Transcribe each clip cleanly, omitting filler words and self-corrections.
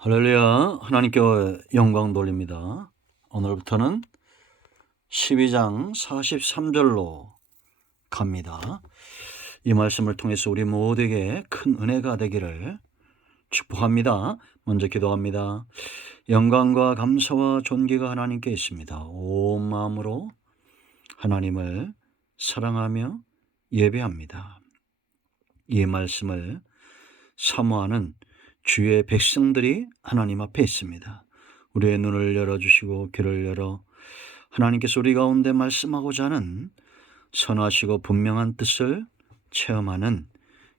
할렐루야. 하나님께 영광 돌립니다. 오늘부터는 12장 43절로 갑니다. 이 말씀을 통해서 우리 모두에게 큰 은혜가 되기를 축복합니다. 먼저 기도합니다. 영광과 감사와 존귀가 하나님께 있습니다. 온 마음으로 하나님을 사랑하며 예배합니다. 이 말씀을 사모하는 주의 백성들이 하나님 앞에 있습니다. 우리의 눈을 열어주시고 귀를 열어 하나님께서 우리 가운데 말씀하고자 하는 선하시고 분명한 뜻을 체험하는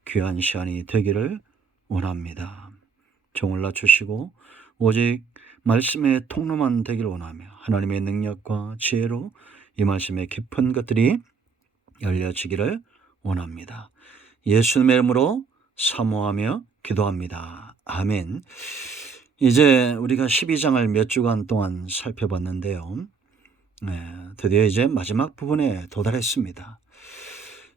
귀한 시간이 되기를 원합니다. 종을 낮추시고 오직 말씀의 통로만 되기를 원하며 하나님의 능력과 지혜로 이 말씀의 깊은 것들이 열려지기를 원합니다. 예수님의 이름으로 사모하며 기도합니다. 아멘. 이제 우리가 12장을 몇 주간 동안 살펴봤는데요. 드디어 이제 마지막 부분에 도달했습니다.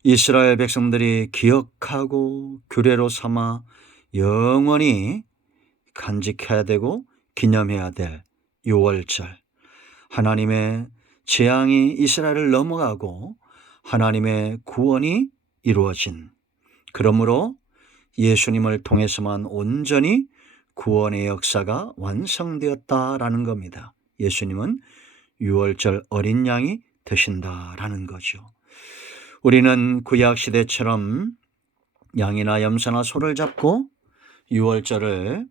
이스라엘 백성들이 기억하고 규례로 삼아 영원히 간직해야 되고 기념해야 될 유월절, 하나님의 재앙이 이스라엘을 넘어가고 하나님의 구원이 이루어진, 그러므로 예수님을 통해서만 온전히 구원의 역사가 완성되었다라는 겁니다. 예수님은 유월절 어린 양이 되신다라는 거죠. 우리는 구약시대처럼 양이나 염소나 소를 잡고 유월절을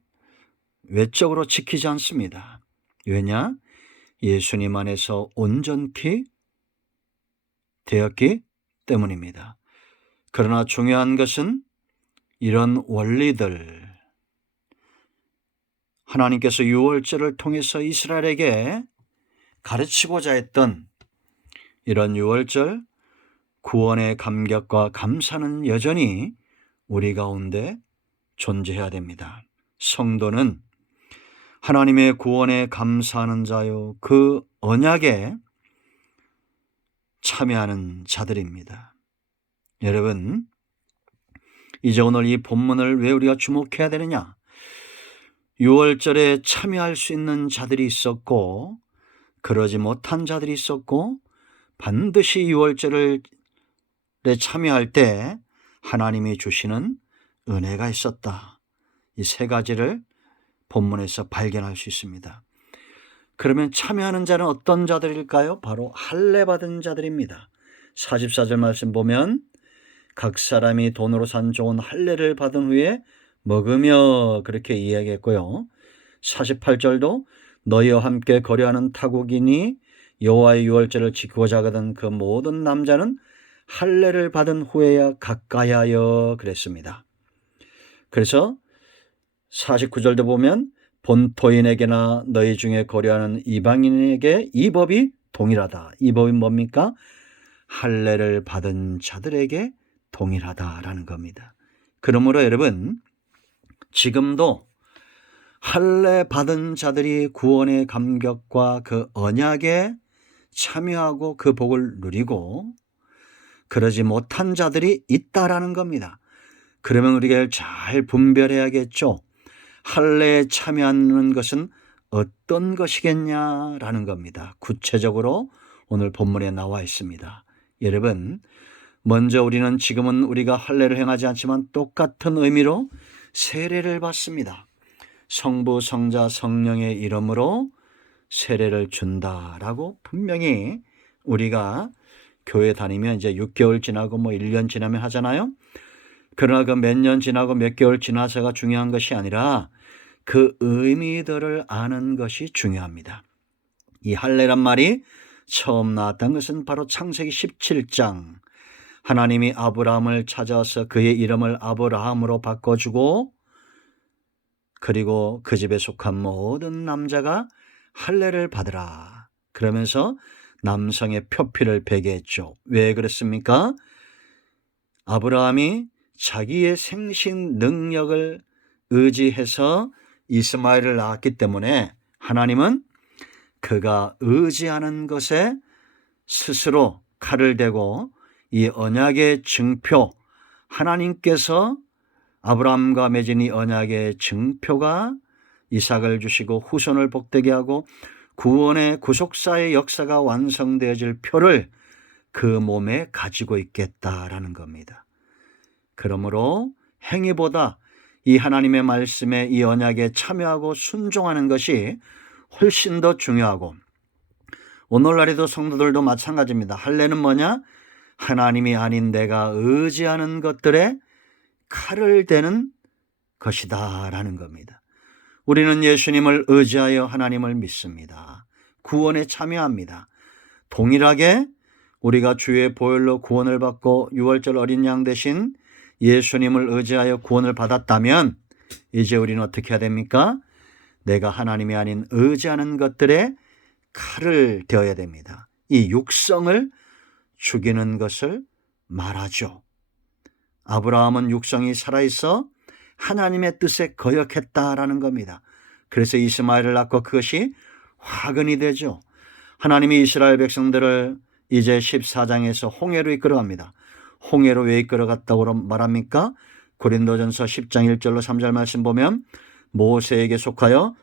외적으로 지키지 않습니다. 왜냐? 예수님 안에서 온전히 되었기 때문입니다. 그러나 중요한 것은 이런 원리들, 하나님께서 유월절을 통해서 이스라엘에게 가르치고자 했던 이런 유월절 구원의 감격과 감사는 여전히 우리 가운데 존재해야 됩니다. 성도는 하나님의 구원에 감사하는 자요, 그 언약에 참여하는 자들입니다. 여러분, 이제 오늘 이 본문을 왜 우리가 주목해야 되느냐? 유월절에 참여할 수 있는 자들이 있었고 그러지 못한 자들이 있었고 반드시 유월절에 참여할 때 하나님이 주시는 은혜가 있었다. 이 세 가지를 본문에서 발견할 수 있습니다. 그러면 참여하는 자는 어떤 자들일까요? 바로 할례 받은 자들입니다. 44절 말씀 보면 각 사람이 돈으로 산 좋은 할례를 받은 후에 먹으며 그렇게 이야기했고요. 48절도 너희와 함께 거류하는 타국인이 여호와의 유월절을 지키고자 하거든 그 모든 남자는 할례를 받은 후에야 가까이 하여 그랬습니다. 그래서 49절도 보면 본토인에게나 너희 중에 거류하는 이방인에게 이 법이 동일하다. 이 법이 뭡니까? 할례를 받은 자들에게 동일하다라는 겁니다. 그러므로 여러분, 지금도 할례 받은 자들이 구원의 감격과 그 언약에 참여하고 그 복을 누리고 그러지 못한 자들이 있다라는 겁니다. 그러면 우리가 잘 분별해야겠죠. 할례에 참여하는 것은 어떤 것이겠냐라는 겁니다. 구체적으로 오늘 본문에 나와 있습니다. 여러분, 먼저 우리는 지금은 우리가 할례를 행하지 않지만 똑같은 의미로 세례를 받습니다. 성부, 성자, 성령의 이름으로 세례를 준다라고 분명히 우리가 교회 다니면 이제 6개월 지나고 1년 지나면 하잖아요. 그러나 그 몇 년 지나고 몇 개월 지나서가 중요한 것이 아니라 그 의미들을 아는 것이 중요합니다. 이 할례란 말이 처음 나왔던 것은 바로 창세기 17장. 하나님이 아브라함을 찾아서 그의 이름을 아브라함으로 바꿔주고 그리고 그 집에 속한 모든 남자가 할례를 받으라. 그러면서 남성의 표피를 베게 했죠. 왜 그랬습니까? 아브라함이 자기의 생식 능력을 의지해서 이스마엘을 낳았기 때문에 하나님은 그가 의지하는 것에 스스로 칼을 대고 이 언약의 증표, 하나님께서 아브라함과 맺은 이 언약의 증표가 이삭을 주시고 후손을 복되게 하고 구원의 구속사의 역사가 완성되어질 표를 그 몸에 가지고 있겠다라는 겁니다. 그러므로 행위보다 이 하나님의 말씀에 이 언약에 참여하고 순종하는 것이 훨씬 더 중요하고, 오늘날에도 성도들도 마찬가지입니다. 할례는 뭐냐? 하나님이 아닌 내가 의지하는 것들에 칼을 대는 것이다 라는 겁니다. 우리는 예수님을 의지하여 하나님을 믿습니다. 구원에 참여합니다. 동일하게 우리가 주의 보혈로 구원을 받고 유월절 어린 양 대신 예수님을 의지하여 구원을 받았다면 이제 우리는 어떻게 해야 됩니까? 내가 하나님이 아닌 의지하는 것들에 칼을 대어야 됩니다. 이 육성을 죽이는 것을 말하죠. 아브라함은 육성이 살아있어 하나님의 뜻에 거역했다라는 겁니다. 그래서 이스마엘을 낳고 그것이 화근이 되죠. 하나님이 이스라엘 백성들을 이제 14장에서 홍해로 이끌어갑니다. 홍해로 왜 이끌어갔다고 말합니까? 고린도전서 10장 1절로 3절 말씀 보면 모세에게 속하여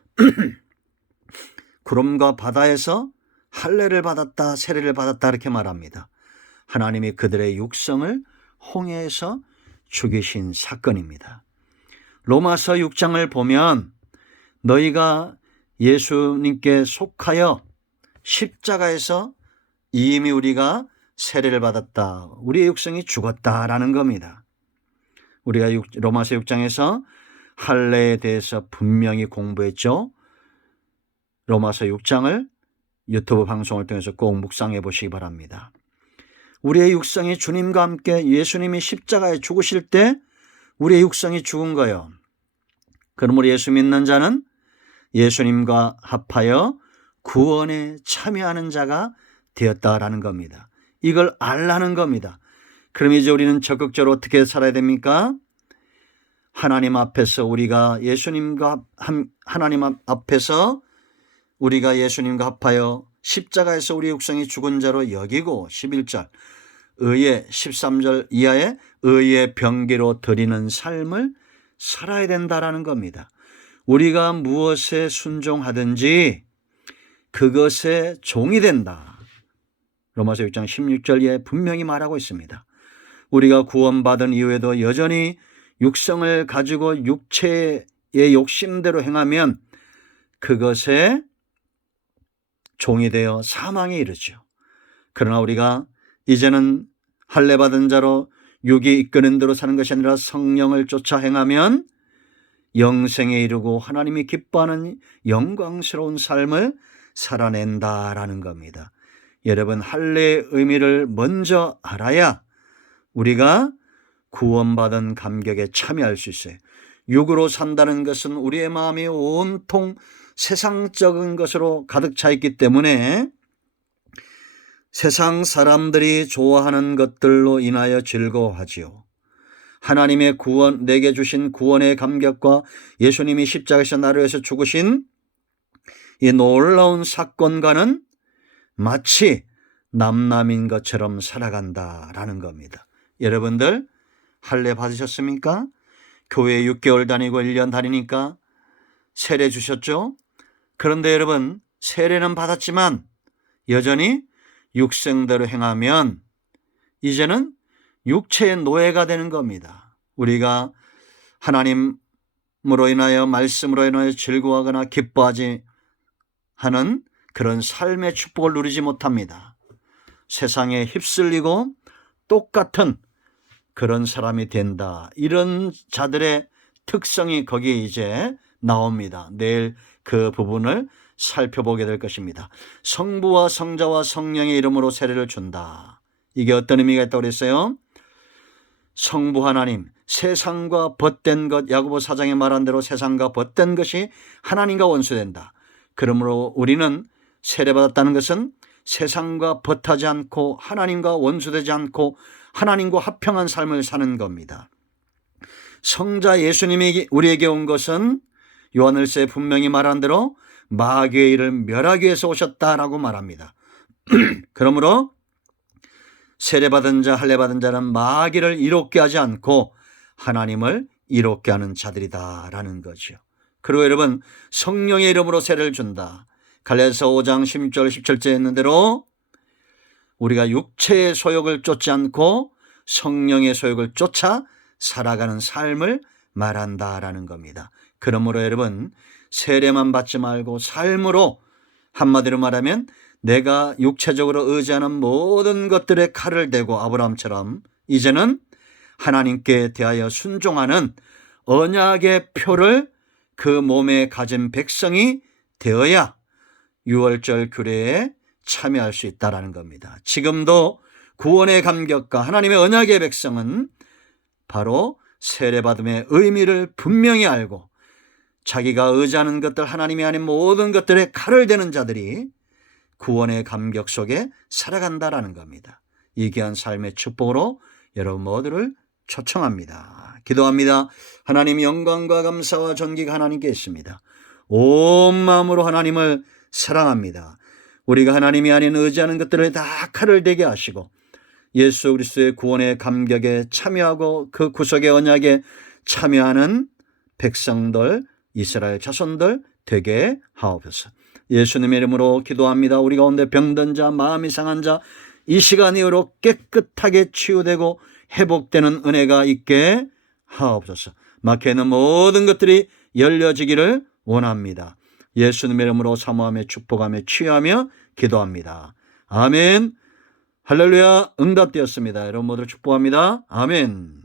구름과 바다에서 할례를 받았다, 세례를 받았다 이렇게 말합니다. 하나님이 그들의 육성을 홍해에서 죽이신 사건입니다. 로마서 6장을 보면 너희가 예수님께 속하여 십자가에서 이미 우리가 세례를 받았다, 우리의 육성이 죽었다라는 겁니다. 우리가 로마서 6장에서 할례에 대해서 분명히 공부했죠. 로마서 6장을 유튜브 방송을 통해서 꼭 묵상해 보시기 바랍니다. 우리의 육성이 주님과 함께 예수님이 십자가에 죽으실 때 우리의 육성이 죽은 거예요. 그러므로 예수 믿는 자는 예수님과 합하여 구원에 참여하는 자가 되었다라는 겁니다. 이걸 알라는 겁니다. 그럼 이제 우리는 적극적으로 어떻게 살아야 됩니까? 하나님 앞에서 우리가 예수님과 하나님 앞에서 우리가 예수님과 합하여 십자가에서 우리의 육성이 죽은 자로 여기고 11절 의의 13절 이하에 의의 병기로 드리는 삶을 살아야 된다라는 겁니다. 우리가 무엇에 순종하든지 그것에 종이 된다. 로마서 6장 16절에 분명히 말하고 있습니다. 우리가 구원받은 이후에도 여전히 육성을 가지고 육체의 욕심대로 행하면 그것에 종이 되어 사망에 이르죠. 그러나 우리가 이제는 할례 받은 자로 육이 이끄는 대로 사는 것이 아니라 성령을 쫓아 행하면 영생에 이르고 하나님이 기뻐하는 영광스러운 삶을 살아낸다라는 겁니다. 여러분, 할례의 의미를 먼저 알아야 우리가 구원받은 감격에 참여할 수 있어요. 육으로 산다는 것은 우리의 마음이 온통 세상적인 것으로 가득 차 있기 때문에 세상 사람들이 좋아하는 것들로 인하여 즐거워하지요. 하나님의 구원, 내게 주신 구원의 감격과 예수님이 십자가에서 나를 위해서 죽으신 이 놀라운 사건과는 마치 남남인 것처럼 살아간다라는 겁니다. 여러분들 할례 받으셨습니까? 교회 6개월 다니고 1년 다니니까 세례 주셨죠? 그런데 여러분, 세례는 받았지만 여전히 육생대로 행하면 이제는 육체의 노예가 되는 겁니다. 우리가 하나님으로 인하여 말씀으로 인하여 즐거워하거나 기뻐하지 하는 그런 삶의 축복을 누리지 못합니다. 세상에 휩쓸리고 똑같은 그런 사람이 된다. 이런 자들의 특성이 거기에 이제 나옵니다. 내일 그 부분을 살펴보게 될 것입니다. 성부와 성자와 성령의 이름으로 세례를 준다. 이게 어떤 의미가 있다고 그랬어요? 성부 하나님, 세상과 벗된 것, 야고보 4장에 말한 대로 세상과 벗된 것이 하나님과 원수된다. 그러므로 우리는 세례받았다는 것은 세상과 벗하지 않고 하나님과 원수되지 않고 하나님과 합평한 삶을 사는 겁니다. 성자 예수님이 우리에게 온 것은 요한일서에 분명히 말한 대로 마귀의 일을 멸하기 위해서 오셨다라고 말합니다. 그러므로 세례받은 자, 할례받은 자는 마귀를 이롭게 하지 않고 하나님을 이롭게 하는 자들이다라는 거죠. 그리고 여러분, 성령의 이름으로 세례를 준다. 갈라디아서 5장 16절 17절에 있는 대로 우리가 육체의 소욕을 쫓지 않고 성령의 소욕을 쫓아 살아가는 삶을 말한다라는 겁니다. 그러므로 여러분, 세례만 받지 말고 삶으로, 한마디로 말하면 내가 육체적으로 의지하는 모든 것들에 칼을 대고 아브라함처럼 이제는 하나님께 대하여 순종하는 언약의 표를 그 몸에 가진 백성이 되어야 유월절 규례에 참여할 수 있다는 겁니다. 지금도 구원의 감격과 하나님의 언약의 백성은 바로 세례받음의 의미를 분명히 알고 자기가 의지하는 것들, 하나님이 아닌 모든 것들에 칼을 대는 자들이 구원의 감격 속에 살아간다라는 겁니다. 이 귀한 삶의 축복으로 여러분 모두를 초청합니다. 기도합니다. 하나님, 영광과 감사와 존귀가 하나님께 있습니다. 온 마음으로 하나님을 사랑합니다. 우리가 하나님이 아닌 의지하는 것들을 다 칼을 대게 하시고 예수 그리스도의 구원의 감격에 참여하고 그 구속의 언약에 참여하는 백성들, 이스라엘 자손들 되게 하옵소서. 예수님의 이름으로 기도합니다. 우리 가운데 병든 자, 마음이 상한 자, 이 시간 이후로 깨끗하게 치유되고 회복되는 은혜가 있게 하옵소서. 막혀 있는 모든 것들이 열려지기를 원합니다. 예수님의 이름으로 사모하며 축복하며 치유하며 기도합니다. 아멘. 할렐루야. 응답되었습니다. 여러분 모두 축복합니다. 아멘.